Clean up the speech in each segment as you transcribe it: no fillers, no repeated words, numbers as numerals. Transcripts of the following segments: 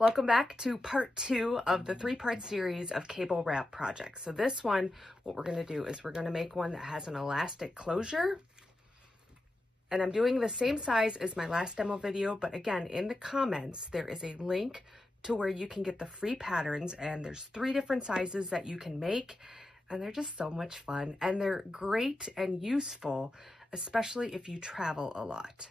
Welcome back to part 2 of the 3-part series of cable wrap projects. So this one, what we're going to do is we're going to make one that has an elastic closure. And I'm doing the same size as my last demo video, but again, in the comments, there is a link to where you can get the free patterns, and there's 3 different sizes that you can make, and they're just so much fun, and they're great and useful, especially if you travel a lot.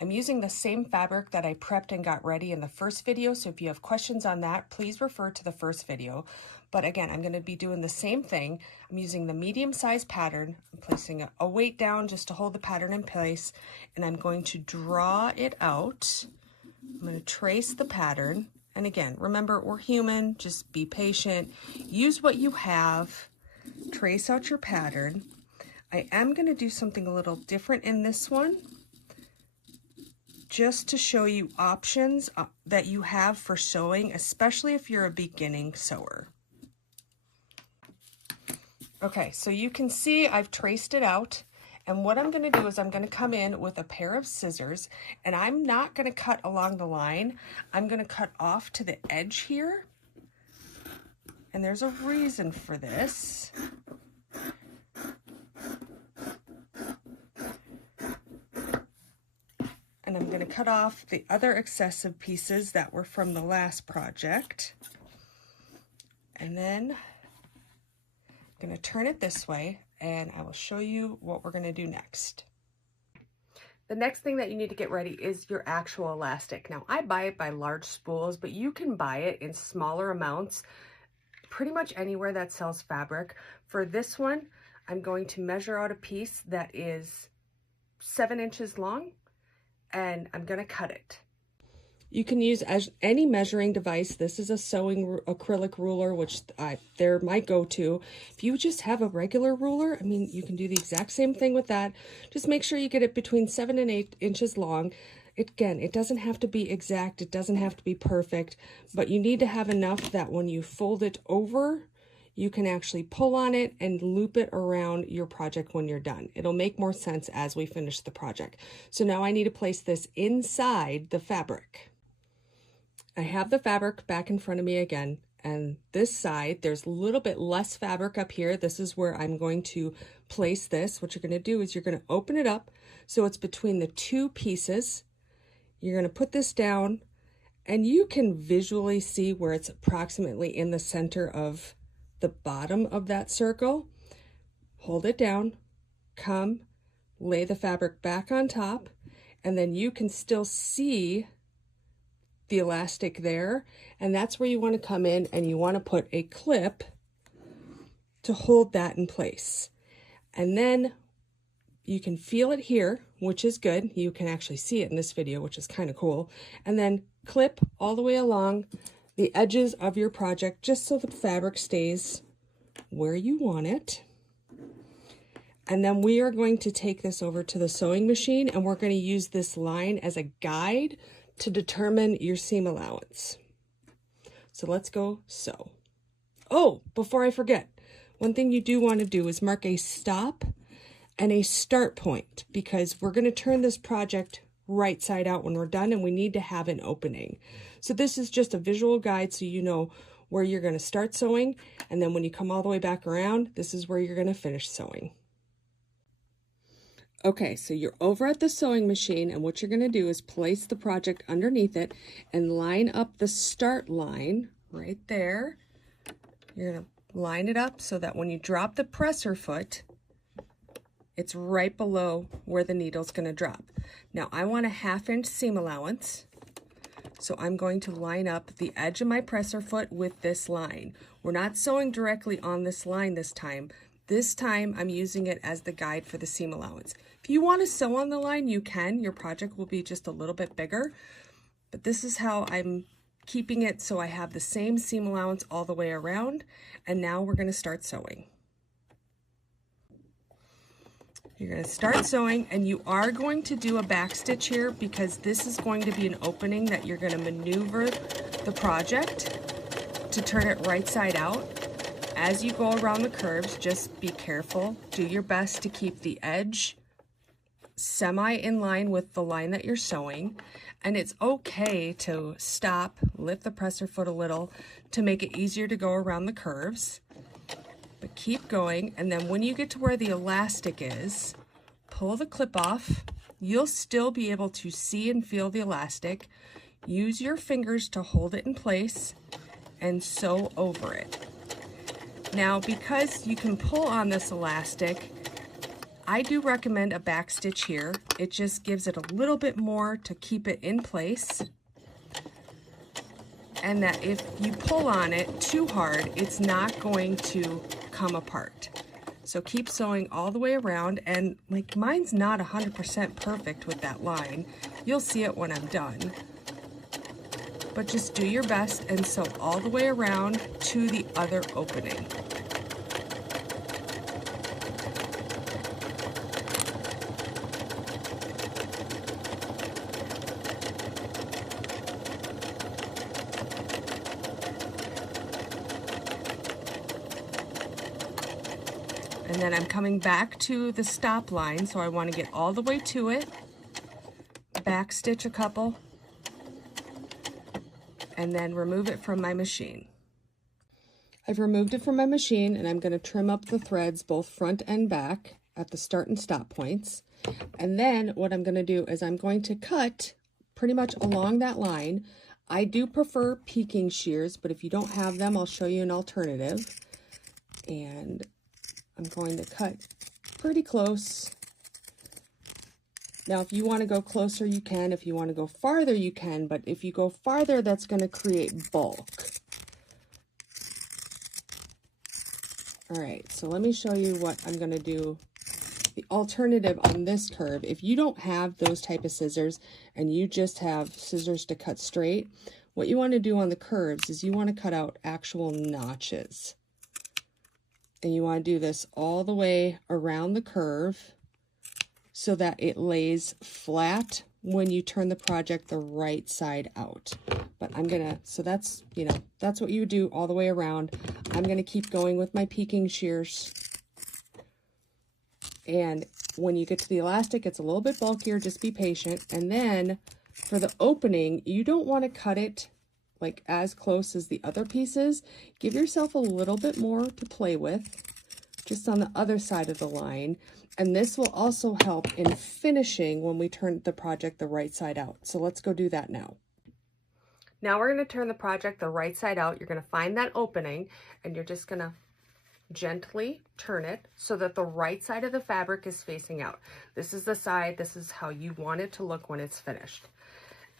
I'm using the same fabric that I prepped and got ready in the first video, so if you have questions on that, please refer to the first video. But again, I'm going to be doing the same thing. I'm using the medium size pattern. I'm placing a weight down just to hold the pattern in place, and I'm going to draw it out. I'm going to trace the pattern, and again, remember, we're human, just be patient. Use what you have, trace out your pattern. I am going to do something a little different in this one, just to show you options that you have for sewing, especially if you're a beginning sewer. Okay, so you can see I've traced it out, and what I'm going to do is I'm going to come in with a pair of scissors, and I'm not going to cut along the line. I'm going to cut off to the edge here, and there's a reason for this. And I'm going to cut off the other excessive pieces that were from the last project. And then I'm going to turn it this way, and I will show you what we're going to do next. The next thing that you need to get ready is your actual elastic. Now, I buy it by large spools, but you can buy it in smaller amounts pretty much anywhere that sells fabric. For this one, I'm going to measure out a piece that is 7 inches long, and I'm going to cut it. You can use any measuring device. This is a sewing acrylic ruler, which they're my go-to. If you just have a regular ruler, I mean, you can do the exact same thing with that. Just make sure you get it between 7 and 8 inches long. Again, it doesn't have to be exact. It doesn't have to be perfect, but you need to have enough that when you fold it over, you can actually pull on it and loop it around your project when you're done. It'll make more sense as we finish the project. So now I need to place this inside the fabric. I have the fabric back in front of me again, and this side, there's a little bit less fabric up here. This is where I'm going to place this. What you're going to do is you're going to open it up so it's between the 2 pieces. You're going to put this down, and you can visually see where it's approximately in the center of the bottom of that circle. Hold it down, come, lay the fabric back on top, and then you can still see the elastic there, and that's where you want to come in, and you want to put a clip to hold that in place. And then you can feel it here, which is good. You can actually see it in this video, which is kind of cool. And then clip all the way along the edges of your project, just so the fabric stays where you want it. And then we are going to take this over to the sewing machine, and we're going to use this line as a guide to determine your seam allowance. So let's go sew. Oh, before I forget, one thing you do want to do is mark a stop and a start point, because we're going to turn this project right side out when we're done, and we need to have an opening. So this is just a visual guide so you know where you're going to start sewing, and then when you come all the way back around, this is where you're going to finish sewing. Okay, so you're over at the sewing machine, and what you're going to do is place the project underneath it and line up the start line right there. You're going to line it up so that when you drop the presser foot, it's right below where the needle's going to drop. Now, I want a 1/2 inch seam allowance, so I'm going to line up the edge of my presser foot with this line. We're not sewing directly on this line this time. This time, I'm using it as the guide for the seam allowance. If you want to sew on the line, you can. Your project will be just a little bit bigger, but this is how I'm keeping it so I have the same seam allowance all the way around. And now we're going to start sewing. You're going to start sewing, and you are going to do a back stitch here, because this is going to be an opening that you're going to maneuver the project to turn it right side out. As you go around the curves, just be careful. Do your best to keep the edge semi in line with the line that you're sewing, and it's okay to stop, lift the presser foot a little to make it easier to go around the curves. But keep going, and then when you get to where the elastic is, pull the clip off. You'll still be able to see and feel the elastic. Use your fingers to hold it in place and sew over it. Now, because you can pull on this elastic, I do recommend a back stitch here. It just gives it a little bit more to keep it in place. And that if you pull on it too hard, it's not going to come apart. So keep sewing all the way around, and like mine's not 100% perfect with that line. You'll see it when I'm done. But just do your best and sew all the way around to the other opening. And then I'm coming back to the stop line, so I want to get all the way to it, back stitch a couple, and then remove it from my machine. I've removed it from my machine, and I'm going to trim up the threads both front and back at the start and stop points. And then what I'm going to do is I'm going to cut pretty much along that line. I do prefer peaking shears, but if you don't have them, I'll show you an alternative. And I'm going to cut pretty close. Now, if you want to go closer, you can. If you want to go farther, you can. But if you go farther, that's going to create bulk. All right, so let me show you what I'm going to do. The alternative on this curve, if you don't have those type of scissors and you just have scissors to cut straight, what you want to do on the curves is you want to cut out actual notches. And you want to do this all the way around the curve so that it lays flat when you turn the project the right side out. But I'm gonna, so that's, you know, that's what you do all the way around. I'm gonna keep going with my peaking shears. And when you get to the elastic, it's a little bit bulkier, just be patient. And then for the opening, you don't want to cut it like as close as the other pieces. Give yourself a little bit more to play with just on the other side of the line, and this will also help in finishing when we turn the project the right side out. So let's go do that now. Now we're going to turn the project the right side out. You're going to find that opening, and you're just going to gently turn it so that the right side of the fabric is facing out. This is the side, this is how you want it to look when it's finished.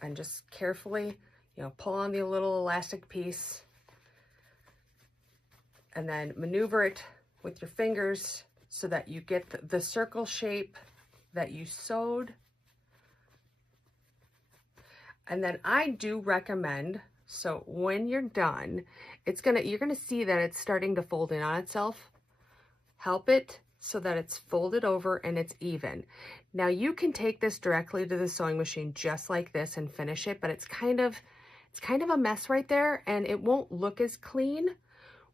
And just carefully, you know, pull on the little elastic piece and then maneuver it with your fingers so that you get the circle shape that you sewed. And then I do recommend, so when you're done, you're gonna see that it's starting to fold in on itself. Help it so that it's folded over and it's even. Now you can take this directly to the sewing machine just like this and finish it, but it's kind of a mess right there and it won't look as clean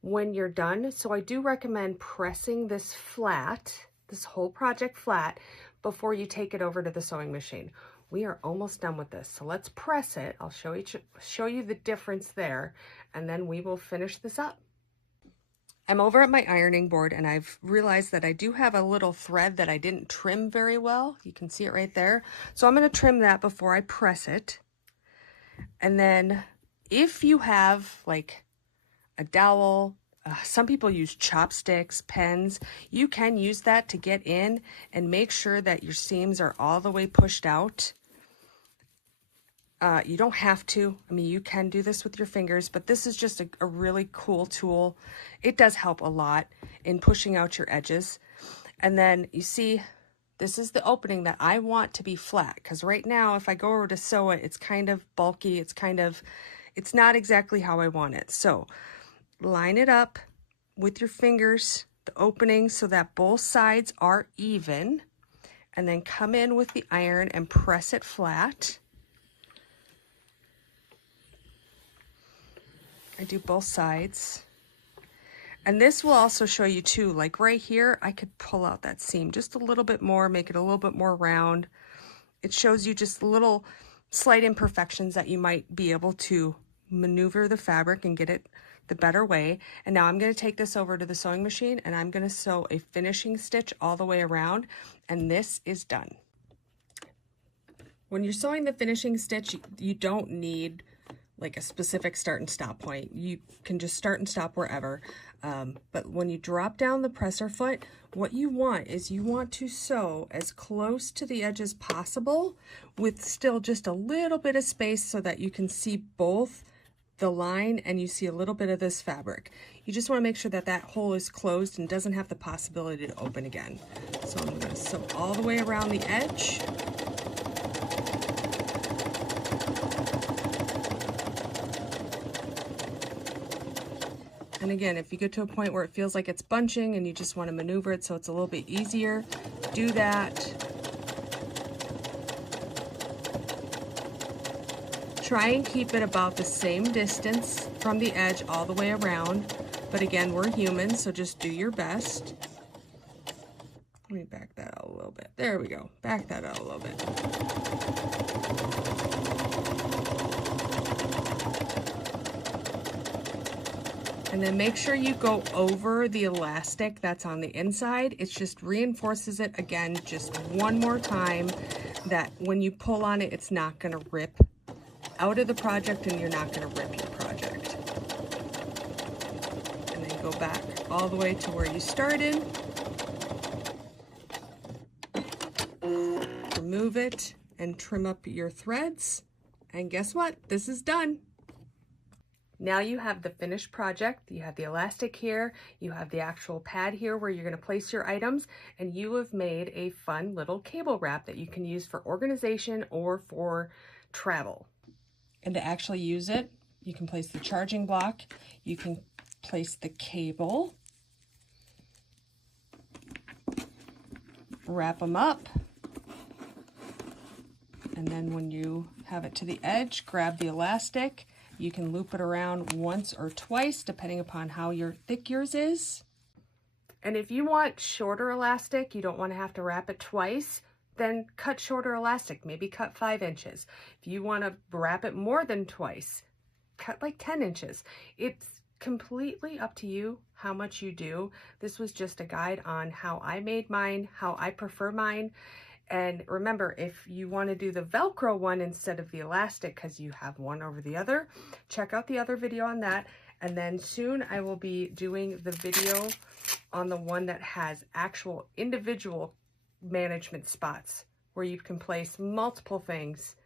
when you're done. So I do recommend pressing this flat, this whole project flat, before you take it over to the sewing machine. We are almost done with this, so let's press it. I'll show you the difference there, and then we will finish this up. I'm over at my ironing board, and I've realized that I do have a little thread that I didn't trim very well. You can see it right there. So I'm going to trim that before I press it. And then if you have like a dowel, some people use chopsticks, pens, you can use that to get in and make sure that your seams are all the way pushed out. You don't have to. I mean, you can do this with your fingers, but this is just a really cool tool. It does help a lot in pushing out your edges. And then you see, this is the opening that I want to be flat, because right now, if I go over to sew it, it's kind of bulky. It's not exactly how I want it. So line it up with your fingers, the opening, so that both sides are even, and then come in with the iron and press it flat. I do both sides. And this will also show you too, like right here, I could pull out that seam just a little bit more, make it a little bit more round. It shows you just little slight imperfections that you might be able to maneuver the fabric and get it the better way. And now I'm going to take this over to the sewing machine and I'm going to sew a finishing stitch all the way around, and this is done. When you're sewing the finishing stitch, you don't need like a specific start and stop point. You can just start and stop wherever. But when you drop down the presser foot, what you want is you want to sew as close to the edge as possible with still just a little bit of space so that you can see both the line and you see a little bit of this fabric. You just want to make sure that that hole is closed and doesn't have the possibility to open again. So I'm going to sew all the way around the edge. And again, if you get to a point where it feels like it's bunching and you just want to maneuver it so it's a little bit easier, do that. Try and keep it about the same distance from the edge all the way around. But again, we're human, so just do your best. Let me back that out a little bit. There we go. Back that out a little bit. And then make sure you go over the elastic that's on the inside. It just reinforces it again just one more time, that when you pull on it, it's not going to rip out of the project and you're not going to rip your project. And then go back all the way to where you started. Remove it and trim up your threads. And guess what? This is done. Now you have the finished project. You have the elastic here, you have the actual pad here where you're going to place your items, and you have made a fun little cable wrap that you can use for organization or for travel. And to actually use it, you can place the charging block, you can place the cable, wrap them up, and then when you have it to the edge, grab the elastic. You can loop it around once or twice, depending upon how thick yours is. And if you want shorter elastic, you don't want to have to wrap it twice, then cut shorter elastic, maybe cut 5 inches. If you want to wrap it more than twice, cut like 10 inches. It's completely up to you how much you do. This was just a guide on how I made mine, how I prefer mine. And remember, if you want to do the Velcro one instead of the elastic because you have one over the other, check out the other video on that. And then soon I will be doing the video on the one that has actual individual management spots where you can place multiple things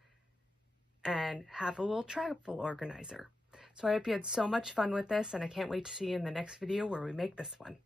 and have a little travel organizer. So I hope you had so much fun with this, and I can't wait to see you in the next video where we make this one.